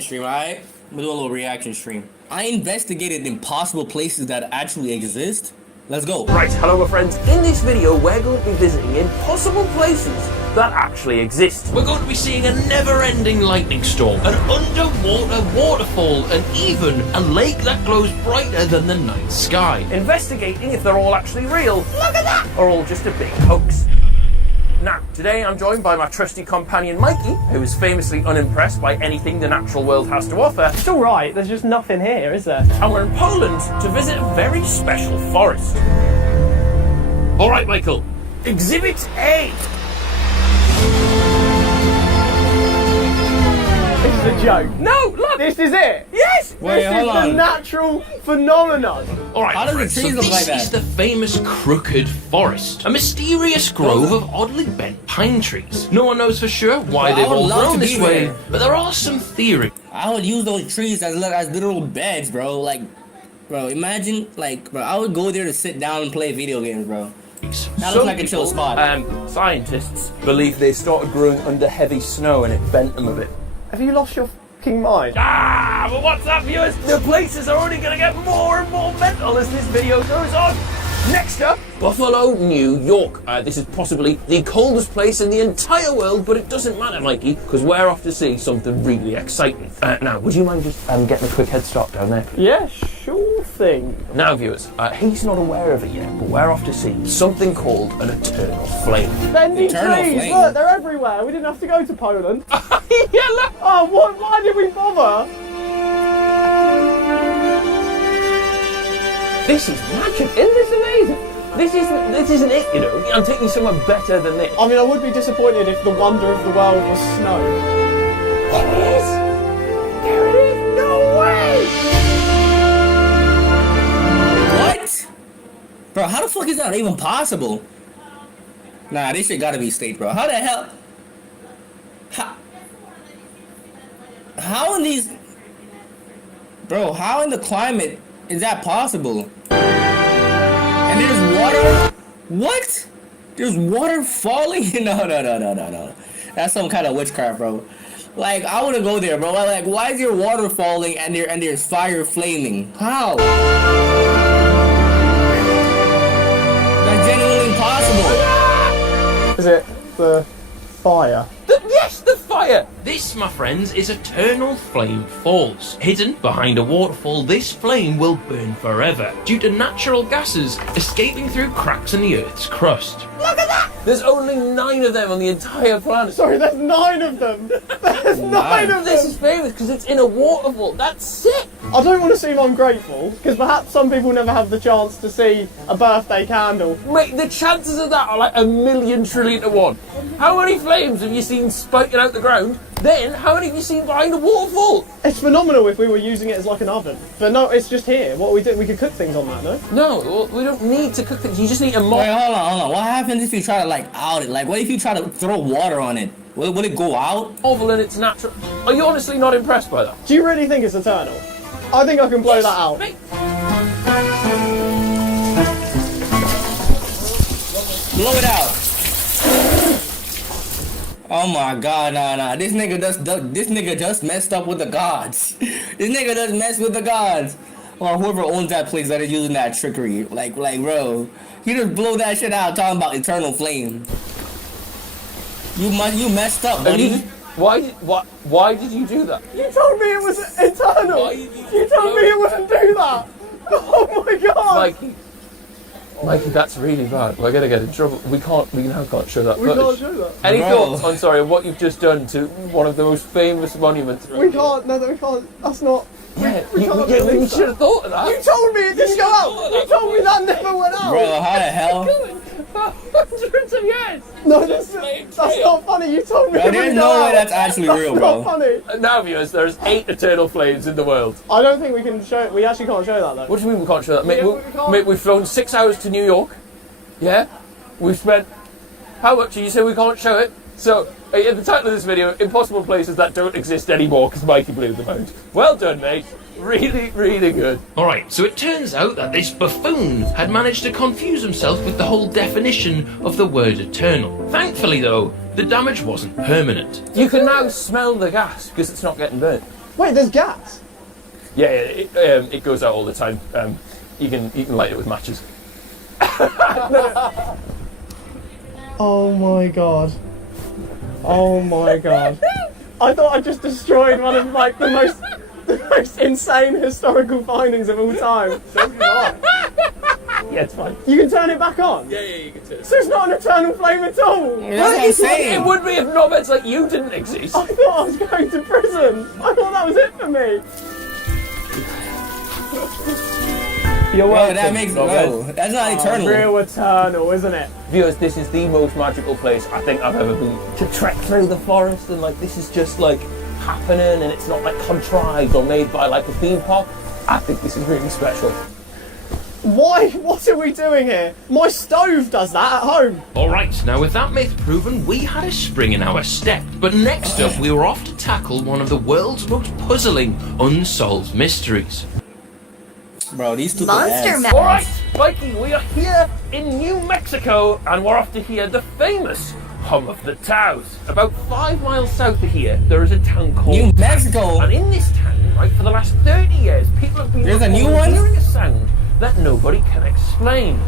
reaction stream, alright? I'm gonna do a little reaction stream. I investigated impossible places that actually exist. Let's go. Right, hello my friends. In this video, we're going to be visiting impossible places that actually exist. We're going to be seeing a never-ending lightning storm, an underwater waterfall, and even a lake that glows brighter than the night sky. Investigating if they're all actually real. Look at that! Or all just a big hoax. Now, today I'm joined by my trusty companion Mikey, who is famously unimpressed by anything the natural world has to offer. It's alright, there's just nothing here, is there? And we're in Poland to visit a very special forest. Alright, Michael. Exhibit A. This is a joke. No, look! This is it? Yes! Wait, This is hold the on. natural phenomenon. Alright, How does the friends, so trees look this like that? is the famous Crooked Forest, a mysterious grove of oddly bent pine trees. No one knows for sure why Well, I they've would all love grown to this be way, there. but there are some theories. I would use those trees as literal beds, bro. Like, bro, imagine, like, bro, I would go there to sit down and play video games, bro. That looks like a chill spot. Scientists believe they started growing under heavy snow and it bent them a bit. Have you lost your fucking mind? Ah, but what's that, viewers? The places are only going to get more and more mental as this video goes on. Next up, Buffalo, New York. This is possibly the coldest place in the entire world, but it doesn't matter, Mikey, because we're off to see something really exciting. Now, would you mind just getting a quick head start down there? Yeah, sure thing. Now, viewers, he's not aware of it yet, but we're off to see something called an eternal flame. Bending Eternal trees, flame. look, they're everywhere. We didn't have to go to Poland. Yeah, look. Oh, what? Why did we bother? This is magic. Isn't this amazing? This isn't it, you know. I'm taking you somewhere better than this. I mean, I would be disappointed if the wonder of the world was snow. There it is! There it is! No way! What? Bro, how the fuck is that even possible? Nah, this shit gotta be staged, bro. How the hell? How in these... Bro, how in the climate is that possible? And there's water? What? There's water falling? No. That's some kind of witchcraft, bro. Like, I wanna go there, bro. Like, why is there water falling and there's fire flaming? How? That's genuinely impossible. Is it the fire? Yes, the fire! This, my friends, is Eternal Flame Falls. Hidden behind a waterfall, this flame will burn forever due to natural gases escaping through cracks in the Earth's crust. Look at that! There's only 9 of them on the entire planet. Sorry, there's 9 of them. There's 9 of This them. is famous because it's in a waterfall. That's sick! I don't want to seem ungrateful, because perhaps some people never have the chance to see a birthday candle. Mate, the chances of that are like 1,000,000 trillion to 1. How many flames have you seen spiking out the ground? Then, how many have you seen behind a waterfall? It's phenomenal if we were using it as like an oven. But no, it's just here. What we do, we could cook things on that, no? No, we don't need to cook things. You just need a Wait, mop. hold on. What happens if you try to, like, out it? Like, what if you try to throw water on it? Will it go out? Oval and it's natural. Are you honestly not impressed by that? Do you really think it's eternal? I think I can blow that out. Mate, Blow it out. Oh my god, nah. This nigga just messed up with the gods. This nigga just messed with the gods. Or whoever owns that place that is using that trickery. Like, bro. You just blow that shit out talking about eternal flame. You messed up, buddy. Why did you do that? You told me it was eternal. Why did You told me it wouldn't do that. Oh my god. Mikey, that's really bad. We're gonna get in trouble. We now can't show that We can't footage. show that. Any Bro. thoughts on what you've just done to one of the most famous monuments? We can't. No, we can't. That's not. Yeah, we you can't should release that. have thought of that. You told me it didn't go out. You told me that never went out. Bro, how the hell? Hundreds of years. No, that's not funny. You told me Bro, it there's wouldn't no go way out. that's actually real, bro. Not funny. Now, viewers, there's 8 eternal flames in the world. I don't think we can show it. We actually can't show that though. What do you mean we can't show that? Mate, Yeah, we can't. mate, we've flown 6 hours to New York. Yeah? We've spent... How much? You say we can't show it? So, in the title of this video, Impossible Places That Don't Exist Anymore, because Mikey blew them out. Well done, mate. Really, really good. Alright, so it turns out that this buffoon had managed to confuse himself with the whole definition of the word eternal. Thankfully though, the damage wasn't permanent. You can now smell the gas, because it's not getting burnt. Wait, there's gas. Yeah, it goes out all the time. You can light it with matches. Oh my god. Oh my god. I thought I just destroyed one of like the most insane historical findings of all time. So did I. Yeah, it's fine. You can turn it back on? Yeah, you can turn it. So it's not an eternal flame at all? That's what I'm saying. It would be if knobheads like you didn't exist. I thought I was going to prison. I thought that was it for me. You're Bro, welcome. that makes no. That's not eternal. Real eternal, isn't it? Viewers, this is the most magical place I think I've ever been. To trek through the forest and like this is just like happening and it's not like contrived or made by like a theme park. I think this is really special. Why? What are we doing here? My stove does that at home. Alright, now with that myth proven, we had a spring in our step. But next up, we were off to tackle one of the world's most puzzling, unsolved mysteries. Bro, these stupid Monster ass. Mash. Alright, Mikey, we are here in New Mexico and we're off to hear the famous Hum of the Taos. About 5 miles south of here, there is a town called New Mexico. And in this town, right, for the last 30 years, people have been There's a new reporting one? hearing a sound that nobody can explain.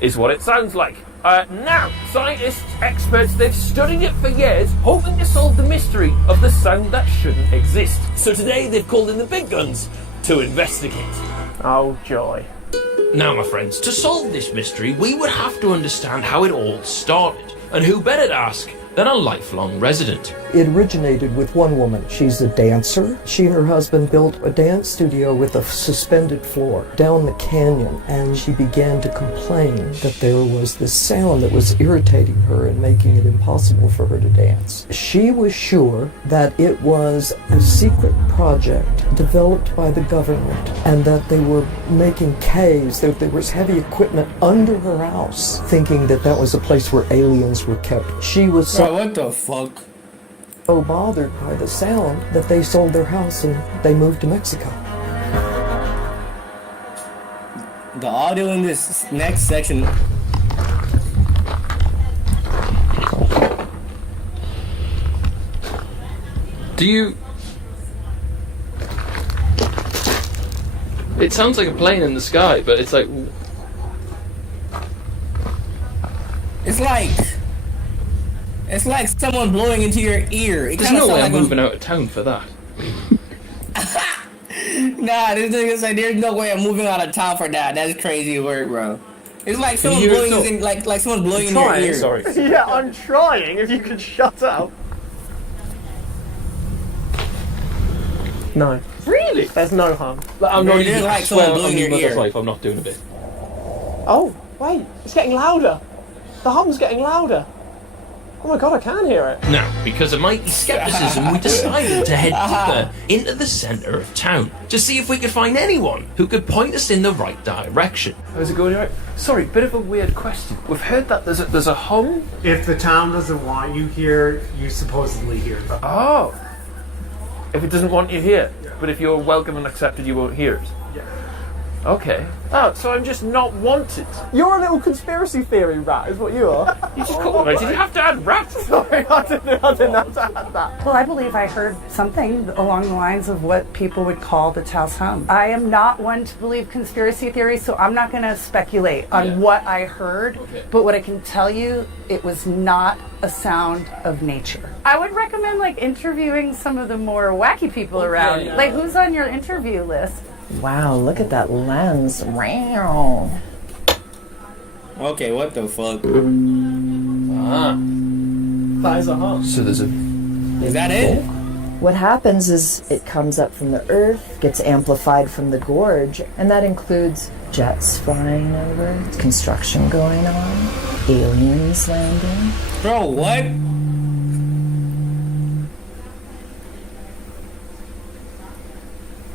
Is what it sounds like. Now, scientists, experts, they've studied it for years, hoping to solve the mystery of the sound that shouldn't exist. So today, they've called in the big guns to investigate. Oh, joy. Now, my friends, to solve this mystery, we would have to understand how it all started. And who better to ask than a lifelong resident? It originated with one woman. She's a dancer. She and her husband built a dance studio with a suspended floor down the canyon, and she began to complain that there was this sound that was irritating her and making it impossible for her to dance. She was sure that it was a secret project developed by the government and that they were making caves, that there was heavy equipment under her house, thinking that that was a place where aliens were kept. She was Bro, what the fuck? so bothered by the sound that they sold their house and they moved to Mexico. The audio in this next section. Do you... It sounds like a plane in the sky, but it's like... It's like someone blowing into your ear. It There's kinda no sound way I'm like moving out of town for that. Nah, this nigga said there's no way I'm moving out of town for that. That's crazy work, bro. It's like someone hear it blowing though? in, like someone's blowing in your ear. Sorry. Yeah, I'm trying. If you could shut up. No. Really? There's no harm. I'm Bro, not it is even like someone blowing in your ear. life. I'm not doing a bit. Oh, wait. It's getting louder. The hum's getting louder. Oh my god, I can hear it. Now, because of Mikey's skepticism, we decided to head deeper into the centre of town to see if we could find anyone who could point us in the right direction. How's it going? Right? Sorry, bit of a weird question. We've heard that there's a hum. If the town doesn't want you here, you supposedly hear it. Oh. If it doesn't want you here, but if you're welcome and accepted, you won't hear it. Yeah. Okay. Oh, so I'm just not wanted. You're a little conspiracy theory rat, is what you are. You just called me. Did you have to add rats? Sorry, I didn't have to add that. Well, I believe I heard something along the lines of what people would call the Taos hum. I am not one to believe conspiracy theories, so I'm not going to speculate on what I heard. Okay. But what I can tell you, it was not a sound of nature. I would recommend like interviewing some of the more wacky people around. yeah. Like, who's on your interview list? Wow, look at that lens. Wow. Okay, what the fuck? That is a hum. So there's a. Is that it? What happens is it comes up from the earth, gets amplified from the gorge, and that includes jets flying over, construction going on, aliens landing. Bro, what?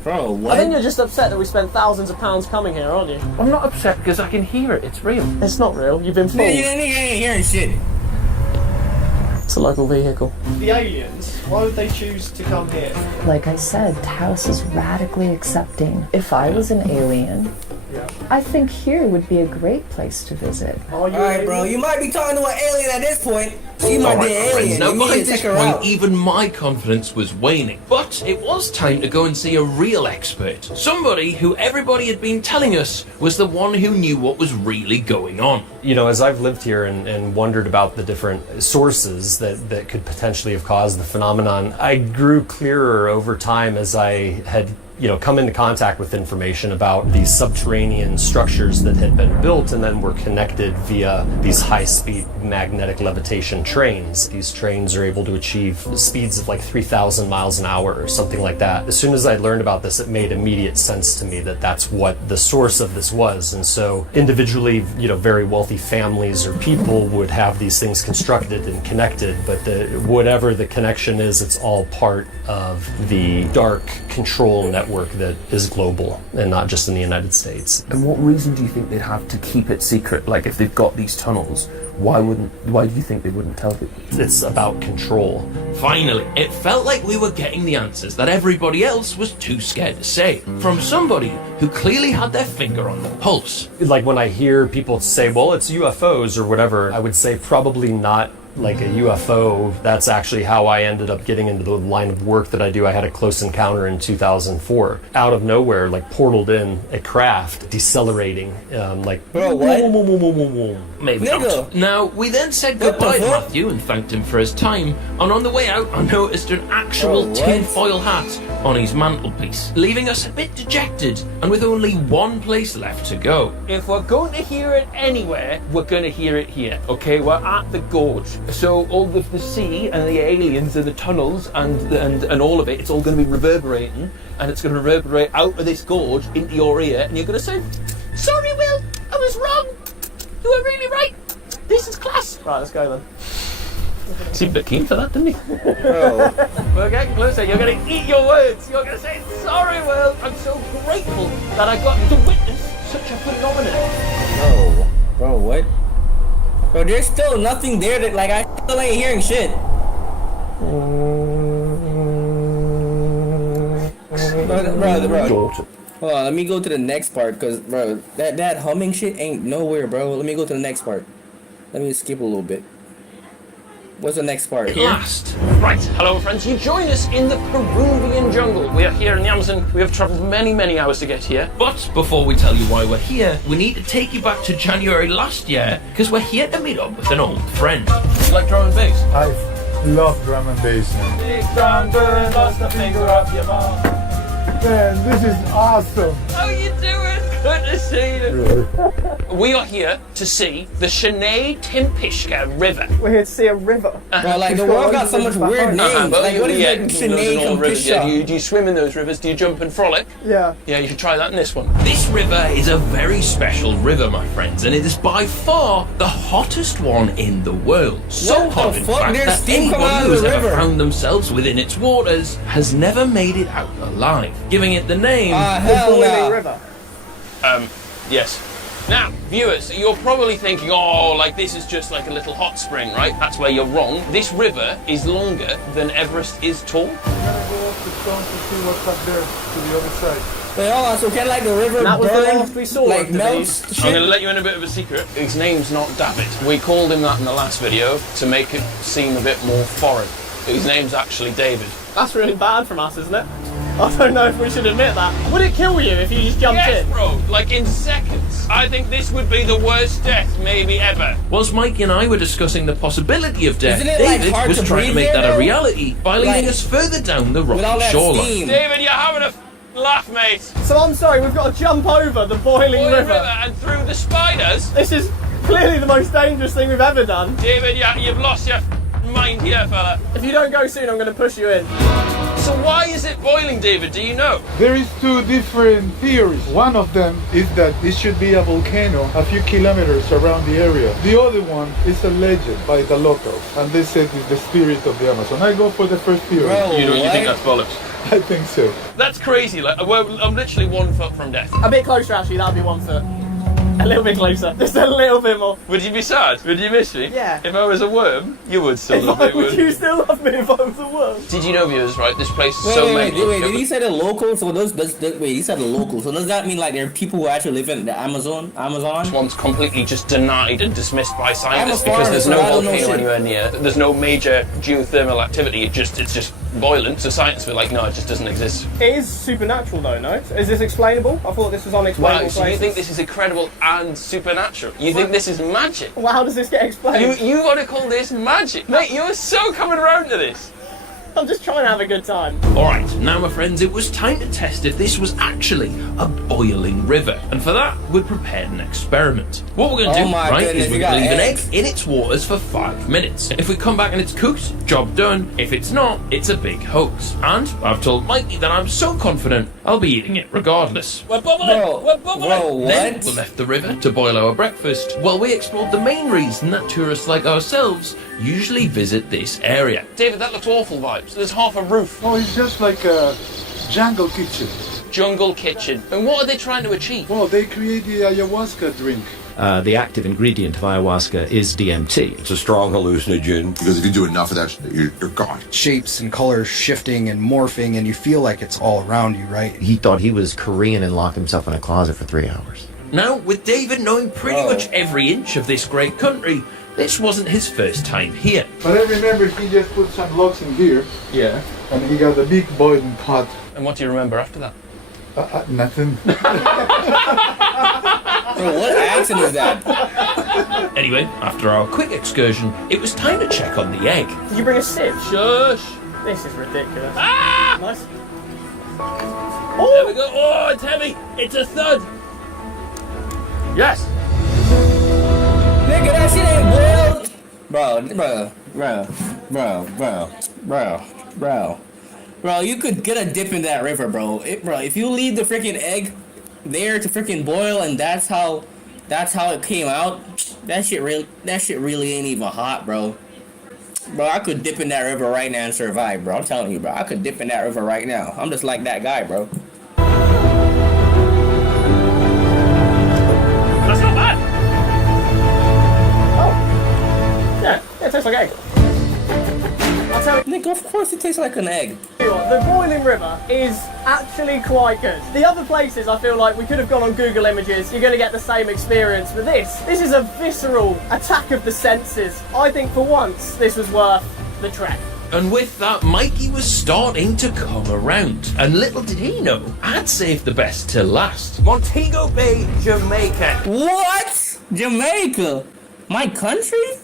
Bro, I think what? you're just upset that we spent thousands of pounds coming here, aren't you? I'm not upset because I can hear it. It's real. It's not real. You've been Nigga, fooled. you ain't hearing shit. It's a local vehicle. The aliens, why would they choose to come here? Like I said, Taos is radically accepting. If I was an alien, I think here would be a great place to visit. Alright, bro, you might be talking to an alien at this point. She might be an alien. Now, You by need to this check her point, out. even my confidence was waning. But it was time to go and see a real expert. Somebody who everybody had been telling us was the one who knew what was really going on. You know, as I've lived here and wondered about the different sources that could potentially have caused the phenomenon, I grew clearer over time as I had come into contact with information about these subterranean structures that had been built and then were connected via these high-speed magnetic levitation trains. These trains are able to achieve speeds of like 3,000 miles an hour or something like that. As soon as I learned about this, it made immediate sense to me that that's what the source of this was. And so individually, very wealthy families or people would have these things constructed and connected, but whatever the connection is, it's all part of the dark control network that is global and not just in the United States. And what reason do you think they'd have to keep it secret? Like, if they've got these tunnels, why do you think they wouldn't tell people? It's about control. Finally, it felt like we were getting the answers that everybody else was too scared to say, from somebody who clearly had their finger on the pulse. Like when I hear people say, well, it's UFOs or whatever, I would say probably not like a UFO. That's actually how I ended up getting into the line of work that I do. I had a close encounter in 2004. Out of nowhere, like portaled in a craft, decelerating, Bro, what? Maybe Nigga. not. Now, we then said What the goodbye to fuck? Matthew and thanked him for his time, and on the way out, I noticed an actual Bro, what? tinfoil hat on his mantelpiece, leaving us a bit dejected and with only one place left to go. If we're going to hear it anywhere, we're going to hear it here. Okay, we're at the gorge. So all of the sea and the aliens and the tunnels and all of it, it's all going to be reverberating, and it's going to reverberate out of this gorge into your ear, and you're going to say, "Sorry, Will, I was wrong. You were really right. This is class." Right, let's go then. Seemed a bit keen for that, didn't he? Bro. We're getting closer. You're going to eat your words. You're going to say, "Sorry, Will. I'm so grateful that I got to witness such a phenomenon." Bro, what? Bro, there's still nothing there that, like, I still ain't hearing shit. Bro. Hold on, let me go to the next part, cause, bro, that humming shit ain't nowhere, bro. Let me go to the next part. Let me skip a little bit. What's the next part? Last. Right, hello friends, you join us in the Peruvian jungle. We are here in the Amazon. We have travelled many, many hours to get here. But before we tell you why we're here, we need to take you back to January last year, because we're here to meet up with an old friend. You like drum and bass? I love drum and bass, man. Big thunder, lost the finger up your mouth. Man, this is awesome. How you doing? Good to see you. We are here to see the Sinead Timpishka River. We're here to see a river. Bro, like, the world got so much weird names. Like, what is like Sinead from Pisha? Do you swim in those rivers? Do you jump and frolic? Yeah. Yeah, you should try that in this one. This river is a very special river, my friends, and it is by far the hottest one in the world. So What the hot, in fuck? fact, There's that steam coming anybody out of who has the ever river. found themselves within its waters has never made it out alive, giving it the name. Hell Boiling no. river. Yes. Now, viewers, you're probably thinking, oh, like this is just like a little hot spring, right? That's where you're wrong. This river is longer than Everest is tall. I'm gonna go off the front to see what's up there to the other side. Wait, hold on, so can, like, the river That was the burn, last we saw like, of the melts I'm going to shit? let you in a bit of a secret. His name's not David. We called him that in the last video to make it seem a bit more foreign. His name's actually David. That's really bad from us, isn't it? I don't know if we should admit that. Would it kill you if you just jumped Yes, in? bro, like in seconds. I think this would be the worst death maybe ever. Whilst Mikey and I were discussing the possibility of death, Isn't it, like, David hard was to trying to breathe make there, that a though? reality by leading Like, us further down the With all rocky that shoreline. steam. David, you're having a laugh, mate. So I'm sorry, we've got to jump over the boiling Boiling river. and through the spiders. This is clearly the most dangerous thing we've ever done. David, you've lost your mind here, fella. If you don't go soon, I'm going to push you in. So why is it boiling, David? Do you know? There is two different theories. One of them is that it should be a volcano a few kilometers around the area. The other one is a legend by the locals, and they said it's the spirit of the Amazon. I go for the first theory. Bro, You think what? that's bollocks? I think so. That's crazy. Like, I'm literally 1 foot from death. A bit closer, actually. That would be 1 foot. A little bit closer. Just a little bit more. Would you be sad? Would you miss me? Yeah. If I was a worm, you would still love me, Would wouldn't you still love me if I was a worm? Did you know, viewers, right, this place is Wait, so wait, many... did he say the local? So wait, he said the local. So does that mean like there are people who actually live in the Amazon? This one's completely just denied and dismissed by scientists I'm a because there's farmer, no so I don't know volcano shit. anywhere near. There's no major geothermal activity. It's just boiling. So scientists were like, no, it just doesn't exist. It is supernatural though, no? Is this explainable? I thought this was unexplainable. Wow, so you think this is incredible and supernatural? You think this is magic? Well, how does this get explained? You want to call this magic? Mate, you're so coming around to this. I'm just trying to have a good time. Alright, now my friends, it was time to test if this was actually a boiling river. And for that, we've prepared an experiment. What we're going to Oh do, my right, goodness, is we're you going to got leave an egg eggs. in its waters for 5 minutes. If we come back and it's cooked, job done. If it's not, it's a big hoax. And I've told Mikey that I'm so confident I'll be eating it regardless. We're bubbling! Bro, We're bubbling! bro, Then what? we left the river to boil our breakfast, while we explored the main reason that tourists like ourselves usually visit this area. David, that looks awful vibes. There's half a roof. Oh, it's just like a jungle kitchen. Jungle kitchen. And what are they trying to achieve? Well, they create the ayahuasca drink. The active ingredient of ayahuasca is DMT. It's a strong hallucinogen. Because if you do enough of that, you're gone. Shapes and colors shifting and morphing, and you feel like it's all around you, right? He thought he was Korean and locked himself in a closet for 3 hours. Now, with David knowing pretty much every inch of this great country, this wasn't his first time here. But I remember he just put some logs in here. Yeah. And he got a big boiling pot. And what do you remember after that? Nothing. Bro, what accent is that? Anyway, after our quick excursion, it was time to check on the egg. Did you bring a sieve? Shush! This is ridiculous. Ah! Nice. There we go. Oh, it's heavy. It's a thud. Yes. Nigga, that shit ain't boiled. Bro, you could get a dip in that river, bro. If you leave the freaking egg there to freaking boil and that's how it came out, that shit really ain't even hot, bro. Bro, I could dip in that river right now and survive, bro. I'm telling you, bro. I could dip in that river right now. I'm just like that guy, bro. That's not bad. Oh. Yeah, it tastes like egg. I'll tell you. Nick, of course it tastes like an egg. The boiling river is actually quite good. The other places I feel like we could have gone on Google Images, you're going to get the same experience, but this is a visceral attack of the senses. I think for once this was worth the trek. And with that, Mikey was starting to come around. And little did he know, I'd saved the best till last. Montego Bay, Jamaica. What? Jamaica? My country?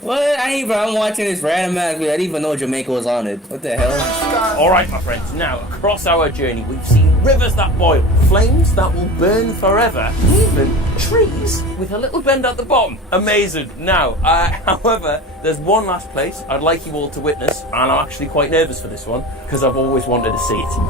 What? I'm watching this random ass video. I didn't even know Jamaica was on it. What the hell? Alright, my friends, now across our journey we've seen rivers that boil, flames that will burn forever, even trees with a little bend at the bottom. Amazing. Now, however, there's one last place I'd like you all to witness, and I'm actually quite nervous for this one because I've always wanted to see it.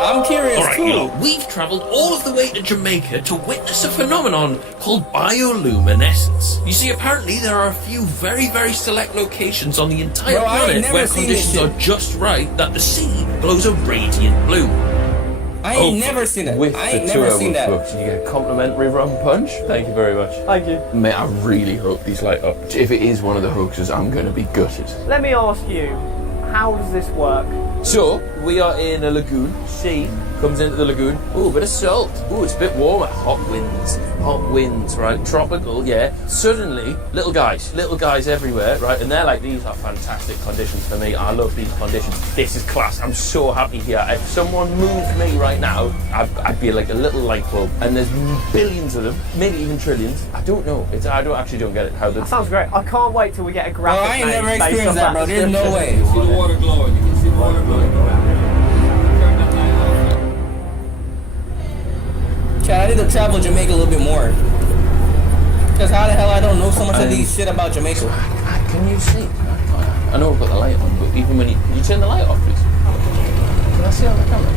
I'm curious Alright, too. you know, we've travelled all of the way to Jamaica to witness a phenomenon called bioluminescence. You see, apparently there are a few very, very select locations on the entire Bro, I ain't planet never where seen this conditions shit. are just right that the sea glows a radiant blue. I ain't never seen that. With I ain't the never tour seen we've that. booked, you get a complimentary rum punch. Thank you very much. Thank you. Mate, I really hope these light up. If it is one of the hoaxes, I'm going to be gutted. Let me ask you, how does this work? So, we are in a lagoon. Sea comes into the lagoon. Ooh, a bit of salt. Ooh, it's a bit warmer. Hot winds, right? Tropical, yeah. Suddenly, little guys everywhere, right? And they're like, these are fantastic conditions for me. I love these conditions. This is class. I'm so happy here. If someone moved me right now, I'd be like a little light bulb. And there's billions of them, maybe even trillions. I don't know. I don't get it. How That sounds great. I can't wait till we get a Bro, graphic. I ain't never name based experienced off that, bro. There's no way. You see the water glowing. You can see the water glowing. Chad, I need to travel Jamaica a little bit more. Because how the hell I don't know so much of these shit about Jamaica? Can you see? I know I've got the light on, but even when can you turn the light off, please? Can I see on the camera?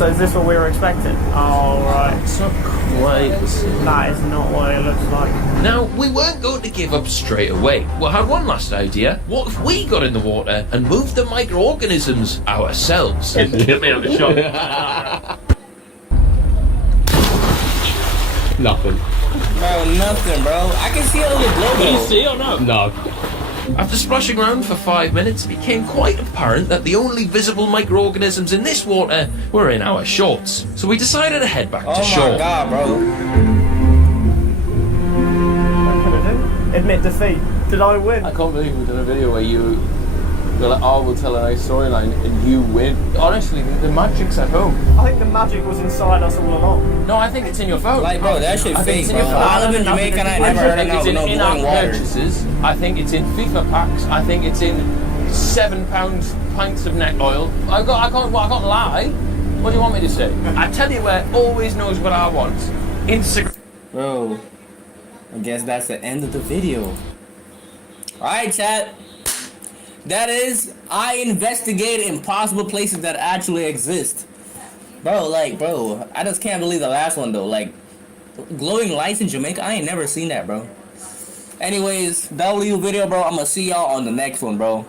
So is this what we were expecting? Oh, right. It's not quite the same. That is not what it looks like. Now, we weren't going to give up straight away. We had one last idea. What if we got in the water and moved the microorganisms ourselves? Get me out of the shot. Nothing. Bro, nothing, bro. I can see a little glow. Can you see or no? No. After splashing around for 5 minutes, it became quite apparent that the only visible microorganisms in this water were in our shorts. So we decided to head back to shore. Oh my god, bro. What can I do? Admit defeat. Did I win? I can't believe we've done a video where you're like, oh, we'll tell a nice storyline and you win. Honestly, the magic's at home. I think the magic was inside us all along. No, I think it's in your phone. Like, bro, that shit fake, bro. I live in Jamaica and I never heard of no glowing water. Purchases. I think it's in FIFA packs. I think it's in £7 pints of neck oil. I can't lie. What do you want me to say? I tell you where always knows what I want. Instagram. Bro, I guess that's the end of the video. Alright, chat. That is, I investigated impossible places that actually exist. Bro, I just can't believe the last one though. Like, glowing lights in Jamaica, I ain't never seen that, bro. Anyways, that'll leave the video, bro. I'm gonna see y'all on the next one, bro.